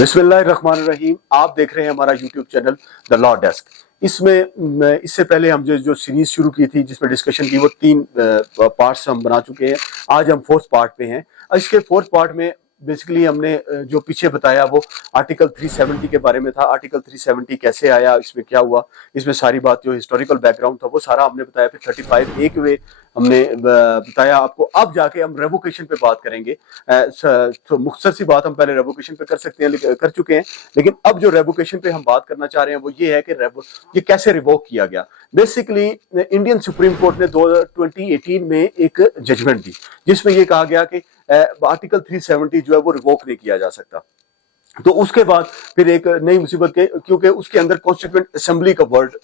बिस्मिल्लाहिर्रहमानिर्रहीम। आप देख रहे हैं हमारा YouTube channel the law desk. इससे पहले हम जो सीरीज शुरू की थी जिसमें डिस्कशन की, वो 3 पार्ट्स हम बना चुके हैं। आज हम 4th पार्ट पे हैं। इसके 4th पार्ट में बेसिकली हमने जो पीछे बताया वो आर्टिकल 370 के बारे में था। आर्टिकल 370 कैसे आया, इसमें क्या हुआ, इसमें सारी बात जो हिस्टोरिकल बैकग्राउंड था वो सारा हमने बताया। फिर 35A के वे हमने बताया आपको। अब जाके हम रेवोकेशन पे बात करेंगे। तो मुख्तसर सी बात हम पहले रेवोकेशन पे कर सकते हैं, कर चुके हैं, लेकिन अब जो रेवोकेशन पे हम बात करना चाह रहे हैं वो ये है कि ये कैसे रिवोक किया गया। बेसिकली इंडियन सुप्रीम कोर्ट ने 2018 में एक जजमेंट दी जिसमें ये कहा गया कि आर्टिकल 370 जो है वो रिवोक नहीं किया जा सकता। तो उसके बाद फिर एक नई मुसीबत के, क्योंकि उसके अंदर कॉन्स्टिट्यूएंट असेंबली का वर्ड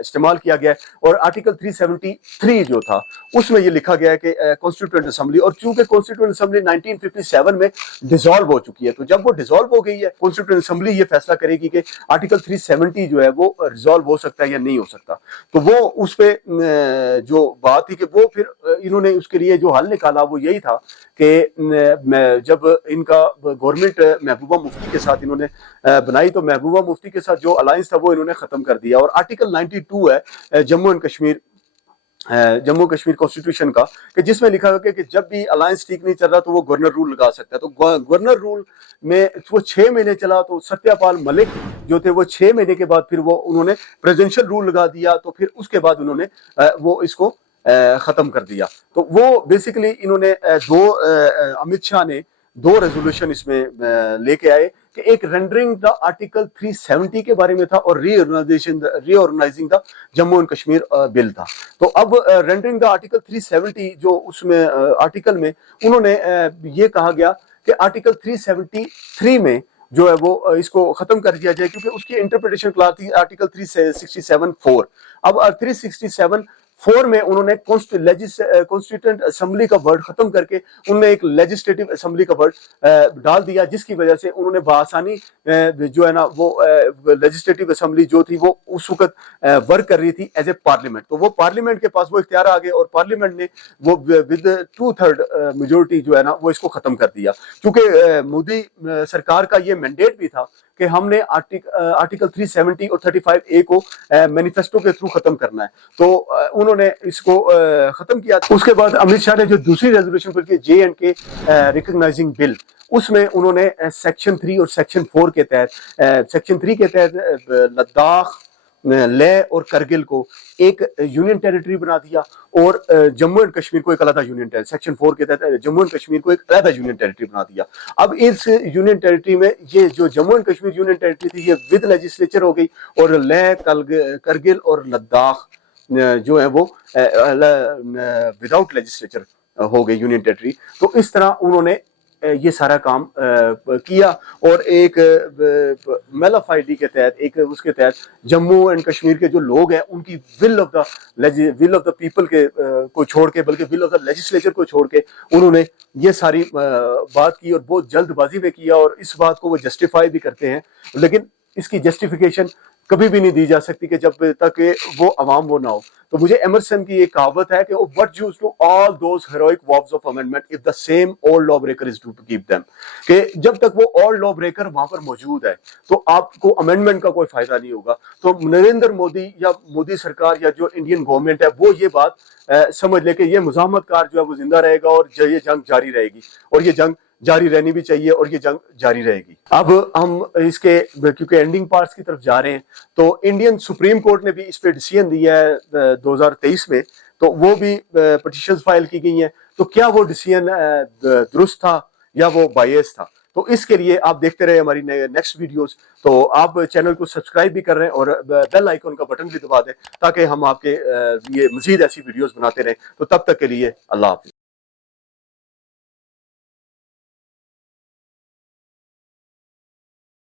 इस्तेमाल किया गया है और आर्टिकल 373 जो था उसमें ये लिखा गया है कि कॉन्स्टिट्यूएंट असेंबली, और चूंकि कॉन्स्टिट्यूएंट असेंबली 1957 में डिसॉल्व हो चुकी है, तो जब वो डिसॉल्व हो गई है कॉन्स्टिट्यूएंट असेंबली ये फैसला करेगी कि आर्टिकल 370 जो है वो रिजॉल्व हो सकता है या नहीं हो सकता। तो वो उस पर जो बात थी कि वो फिर इन्होंने उसके लिए जो हल निकाला वो यही था कि जब इनका गवर्नमेंट महबूबा मुफ्ती के साथ इन्होंने बनाई, तो महबूबा मुफ्ती के साथ जो अलायंस था वो इन्होंने खत्म कर दिया। और आर्टिकल 92 है जम्मू कश्मीर कॉन्स्टिट्यूशन का, कि जिसमें लिखा हुआ है कि जब भी अलायंस ठीक नहीं चल रहा तो वो गवर्नर रूल लगा सकता है। तो गवर्नर रूल में वो 6 महीने चला, तो सत्यपाल मलिक जो थे वो 6 महीने के बाद फिर वो उन्होंने प्रेसिडेंशियल रूल लगा दिया। तो फिर उसके बाद उन्होंने वो इसको खत्म कर दिया। तो वो बेसिकली इन्होंने अमित शाह ने 2 रेजोल्यूशन इसमें लेके आए कि एक रेंडरिंग द आर्टिकल 370 के बारे में था और reorganising the Jammu and Kashmir bill था। तो अब रेंडरिंग द आर्टिकल 370 जो उसमें आर्टिकल में उन्होंने ये कहा गया कि आर्टिकल 373 में जो है वो इसको खत्म कर दिया जाए, क्योंकि उसकी इंटरप्रिटेशन क्लास थी आर्टिकल 367(4). अब 367(4) में उन्होंने कॉन्स्टिट्यूएंट असेंबली का वर्ड खत्म करके उन्होंने एक लेजिस्लेटिव असेंबली का वर्ड डाल दिया, जिसकी वजह से उन्होंने बआसानी जो है ना वो लेजिस्लेटिव असेंबली जो थी वो उस वक्त वर्क कर रही थी एज ए पार्लियामेंट। तो वो पार्लियामेंट के पास वो इख्तियार आ गए और पार्लियामेंट ने वो विद 2/3 मेजोरिटी जो है ना वो इसको खत्म कर दिया। क्योंकि मोदी सरकार का ये मैंडेट भी था कि हमने आर्टिकल 370 और 35A को मैनिफेस्टो के थ्रू खत्म करना है। तो उन्होंने इसको खत्म किया। उसके बाद अमित शाह ने जो दूसरी रेजोल्यूशन पर की, J&K रिकॉग्नाइजिंग बिल, उसमें उन्होंने सेक्शन 3 और सेक्शन 4 के तहत लद्दाख, लेह और करगिल को एक यूनियन टेरिटरी बना दिया और जम्मू एंड कश्मीर को एक अलग यूनियन टेरिटरी, सेक्शन 4 के तहत जम्मू एंड कश्मीर को एक अलग यूनियन टेरिटरी बना दिया। अब इस यूनियन टेरिटरी में ये जो Jammu and Kashmir union territory थी ये विद लेजिस्लेचर हो गई और लेह, करगिल और लद्दाख जो है वो विदाउट लेजिस्लेचर हो गई यूनियन टेरिटरी। तो इस तरह उन्होंने ये सारा काम किया और एक मेलाफाइडी के तहत, एक उसके तहत जम्मू एंड कश्मीर के जो लोग हैं उनकी विल ऑफ द पीपल के को छोड़ के, बल्कि विल ऑफ द लेजिस्लेचर को छोड़ के उन्होंने ये सारी बात की और बहुत जल्दबाजी में किया। और इस बात को वो जस्टिफाई भी करते हैं, लेकिन इसकी जस्टिफिकेशन कभी भी नहीं दी जा सकती कि जब तक वो अवाम वो ना हो। तो मुझे एमरसन की एक कहावत है कि what use to all those heroic wars of amendment if the same old law breaker is to keep them, कि जब तक वो ओल्ड लॉ ब्रेकर वहां पर मौजूद है तो आपको अमेंडमेंट का कोई फायदा नहीं होगा। तो नरेंद्र मोदी या मोदी सरकार या जो इंडियन गवर्नमेंट है वो ये बात समझ ले कि ये मुज़ाहमतकार जो है वो जिंदा रहेगा और ये जंग जारी रहेगी, और ये जंग जारी रहनी भी चाहिए और ये जंग जारी रहेगी। अब हम इसके क्योंकि एंडिंग पार्ट्स की तरफ जा रहे हैं, तो इंडियन सुप्रीम कोर्ट ने भी इस पे डिसीजन दिया है 2023 में, तो वो भी पिटीशंस फाइल की गई हैं। तो क्या वो डिसीजन दुरुस्त था या वो बायस था? तो इसके लिए आप देखते रहे हमारी नेक्स्ट वीडियोस। तो आप चैनल को सब्सक्राइब भी कर रहे हैं और बेल आइकन का बटन भी दबा दें ताकि हम आपके लिए मजीद ऐसी वीडियोस बनाते रहें। तो तब तक के लिए अल्लाह हाफिज।